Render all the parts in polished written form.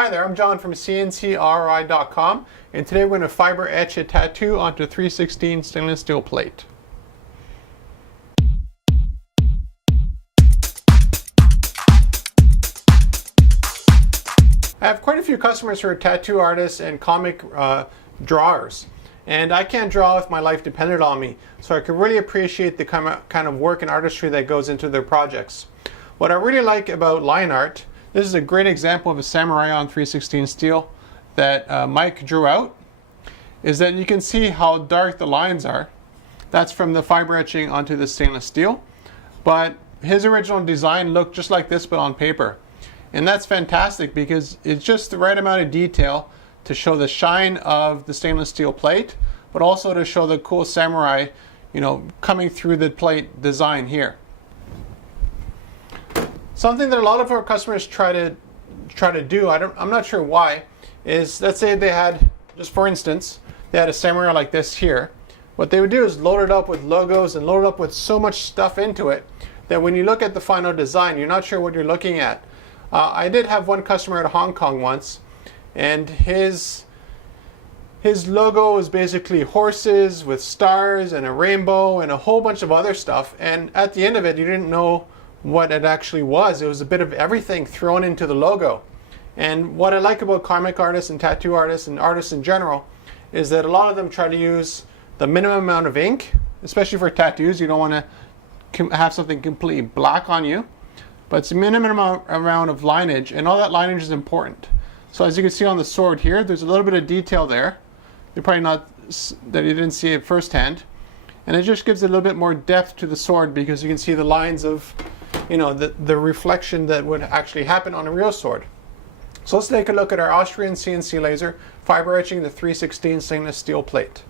Hi there, I'm John from CNCKing.com, and today we're going to fiber etch a tattoo onto 316 stainless steel plate. I have quite a few customers who are tattoo artists and comic drawers, and I can't draw if my life depended on me, so I could really appreciate the kind of work and artistry that goes into their projects. What I really like about line art, this is a great example of a samurai on 316 steel that Mike drew out, is that you can see how dark the lines are. That's from the fiber etching onto the stainless steel, but his original design looked just like this but on paper. And that's fantastic because it's just the right amount of detail to show the shine of the stainless steel plate, but also to show the cool samurai, coming through the plate design here. Something that a lot of our customers try to do, I'm not sure why, is let's say they had, just for instance, they had a samurai like this here. What they would do is load it up with logos and load it up with so much stuff into it that when you look at the final design, you're not sure what you're looking at. I did have one customer at Hong Kong once, and his logo was basically horses with stars and a rainbow and a whole bunch of other stuff, and at the end of it you didn't know what it actually was. It was a bit of everything thrown into the logo. And what I like about comic artists and tattoo artists and artists in general is that a lot of them try to use the minimum amount of ink, especially for tattoos. You don't want to have something completely black on you, but it's a minimum amount of lineage, and all that lineage is important. So as you can see on the sword here, there's a little bit of detail there. You're probably not, that you didn't see it firsthand. And it just gives a little bit more depth to the sword because you can see the lines of, the reflection that would actually happen on a real sword. So let's take a look at our Austrian CNC laser fiber etching the 316 stainless steel plate.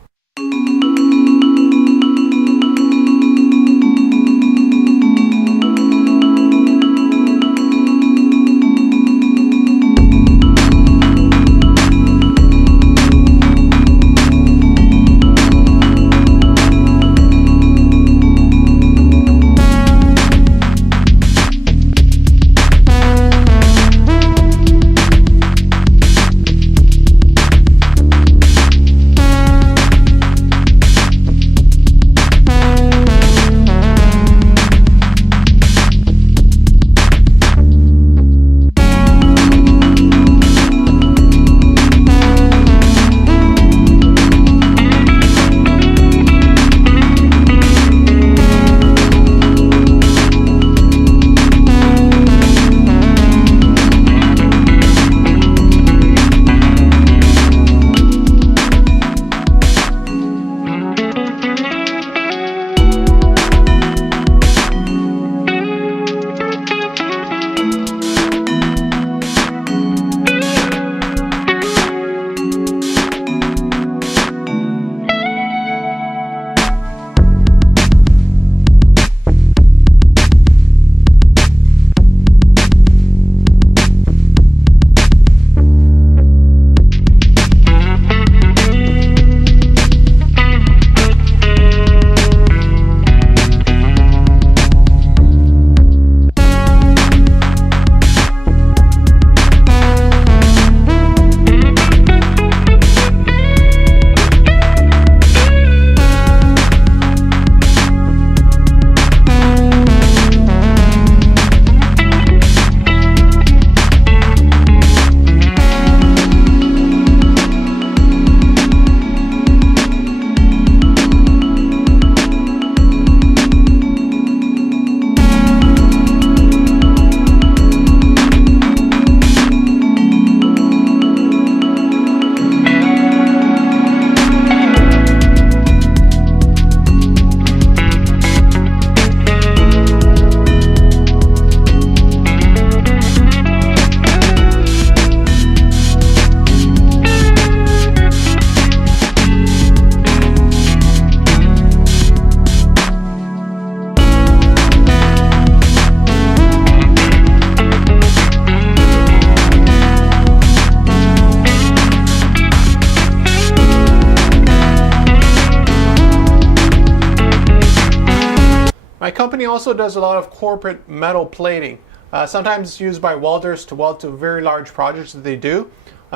My company also does a lot of corporate metal plating. Sometimes it's used by welders to weld to very large projects that they do,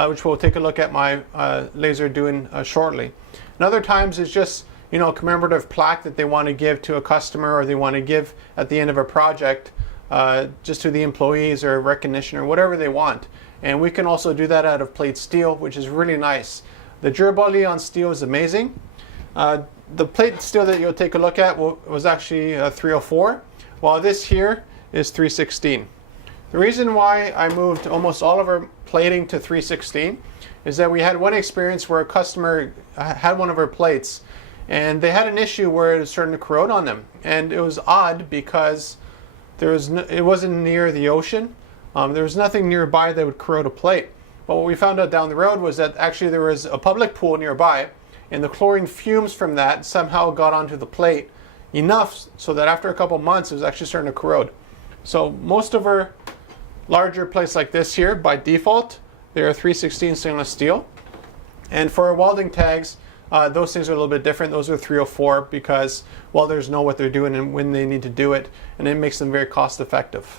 which we'll take a look at my laser doing shortly. And other times it's just, you know, a commemorative plaque that they want to give to a customer, or they want to give at the end of a project just to the employees, or recognition, or whatever they want. And we can also do that out of plate steel, which is really nice. The durability on steel is amazing. The plate steel that you'll take a look at was actually 304, while this here is 316. The reason why I moved almost all of our plating to 316 is that we had one experience where a customer had one of our plates and they had an issue where it was starting to corrode on them. And it was odd because it wasn't near the ocean. There was nothing nearby that would corrode a plate. But what we found out down the road was that actually there was a public pool nearby, and the chlorine fumes from that somehow got onto the plate enough so that after a couple months it was actually starting to corrode. So most of our larger plates like this here, by default, they are 316 stainless steel. And for our welding tags, those things are a little bit different. Those are 304 because welders know what they're doing and when they need to do it, and it makes them very cost effective.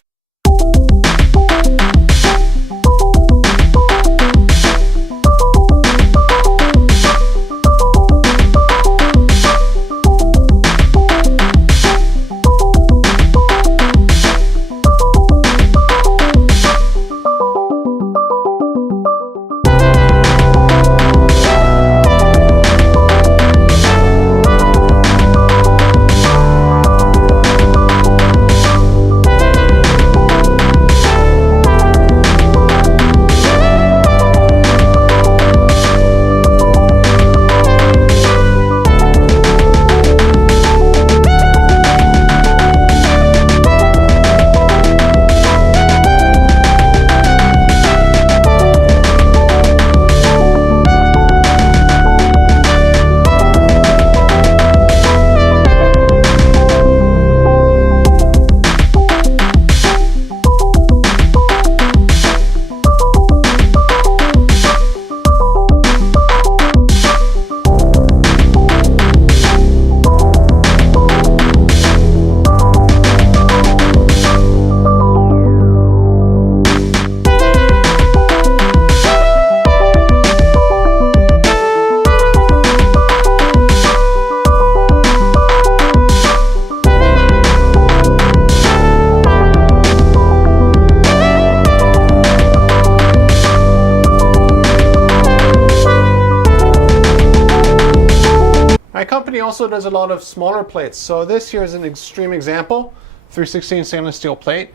My company also does a lot of smaller plates. So this here is an extreme example, 316 stainless steel plate.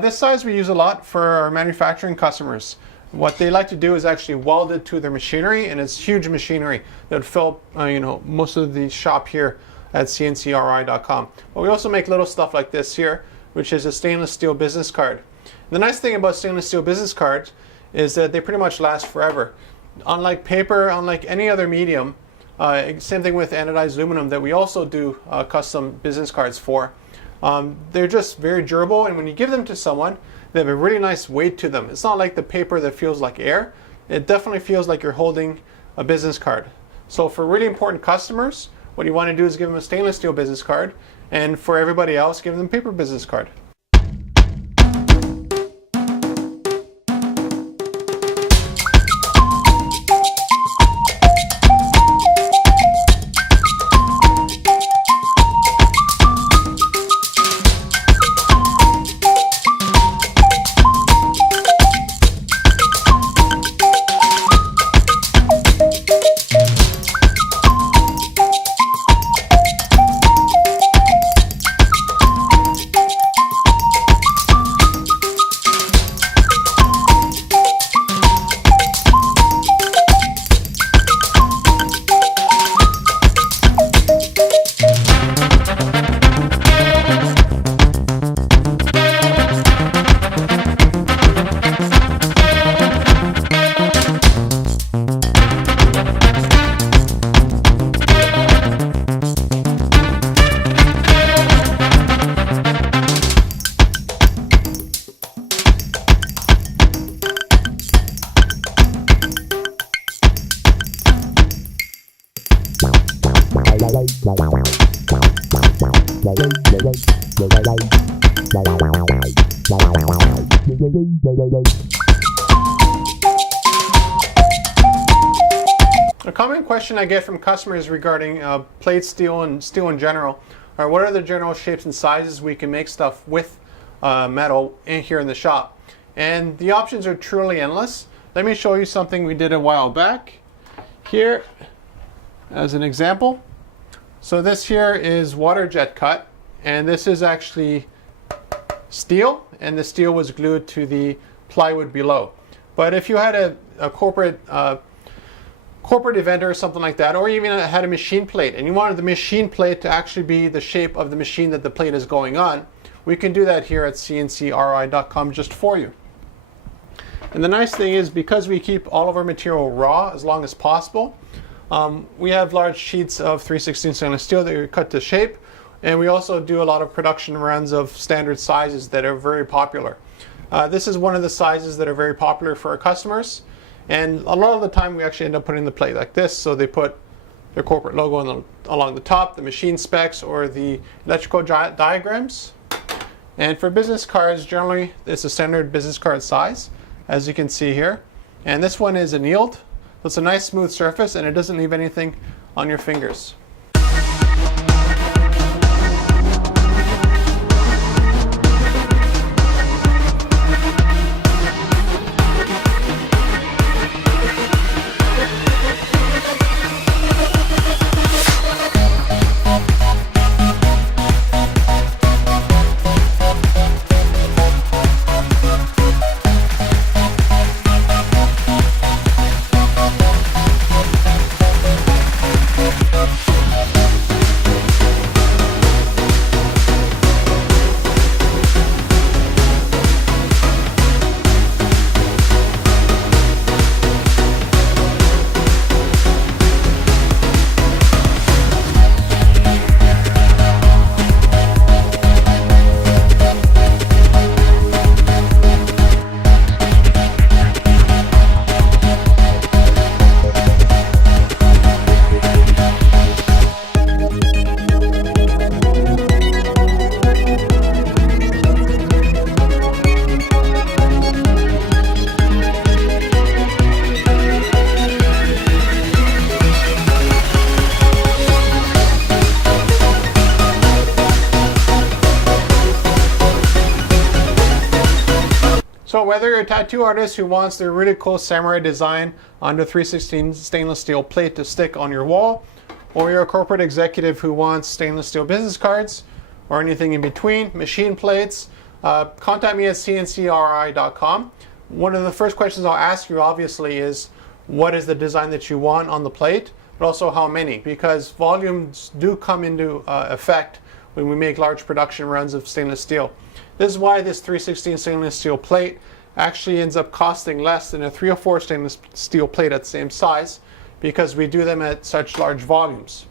This size we use a lot for our manufacturing customers. What they like to do is actually weld it to their machinery, and it's huge machinery that would fill most of the shop here at CNCKing.com. But we also make little stuff like this here, which is a stainless steel business card. The nice thing about stainless steel business cards is that they pretty much last forever. Unlike paper, unlike any other medium, same thing with anodized aluminum that we also do custom business cards for. They're just very durable, and when you give them to someone, they have a really nice weight to them. It's not like the paper that feels like air. It definitely feels like you're holding a business card. So for really important customers, what you want to do is give them a stainless steel business card, and for everybody else, give them a paper business card. A common question I get from customers regarding plate steel and steel in general are what are the general shapes and sizes we can make stuff with metal here in the shop. And the options are truly endless. Let me show you something we did a while back here as an example. So this here is water jet cut, and this is actually steel, and the steel was glued to the plywood below. But if you had a corporate event or something like that, or even had a machine plate and you wanted the machine plate to actually be the shape of the machine that the plate is going on, we can do that here at CNCKing.com just for you. And the nice thing is, because we keep all of our material raw as long as possible, we have large sheets of 3/16 stainless steel that we cut to shape, and we also do a lot of production runs of standard sizes that are very popular. This is one of the sizes that are very popular for our customers, and a lot of the time we actually end up putting the plate like this, so they put their corporate logo along the top, the machine specs, or the electrical diagrams. And for business cards, generally it's a standard business card size, as you can see here. And this one is annealed, so it's a nice smooth surface and it doesn't leave anything on your fingers. So whether you're a tattoo artist who wants their really cool samurai design on the 3/16 stainless steel plate to stick on your wall, or you're a corporate executive who wants stainless steel business cards, or anything in between, machine plates, contact me at CNCKing.com. One of the first questions I'll ask you obviously is, what is the design that you want on the plate, but also how many, because volumes do come into effect when we make large production runs of stainless steel. This is why this 3/16 stainless steel plate actually ends up costing less than a 304 stainless steel plate at the same size, because we do them at such large volumes.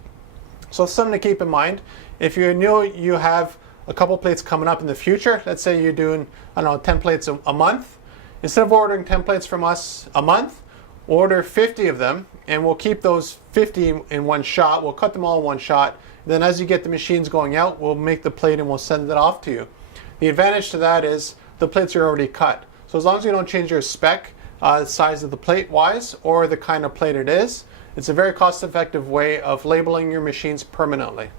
So something to keep in mind, if you know you have a couple plates coming up in the future, let's say you're doing, I don't know, 10 plates a month, instead of ordering 10 plates from us a month, order 50 of them, and we'll keep those 50 in one shot. We'll cut them all in one shot. Then as you get the machines going out, we'll make the plate and we'll send it off to you. The advantage to that is the plates are already cut. So as long as you don't change your spec, size of the plate wise, or the kind of plate it is, it's a very cost-effective way of labeling your machines permanently.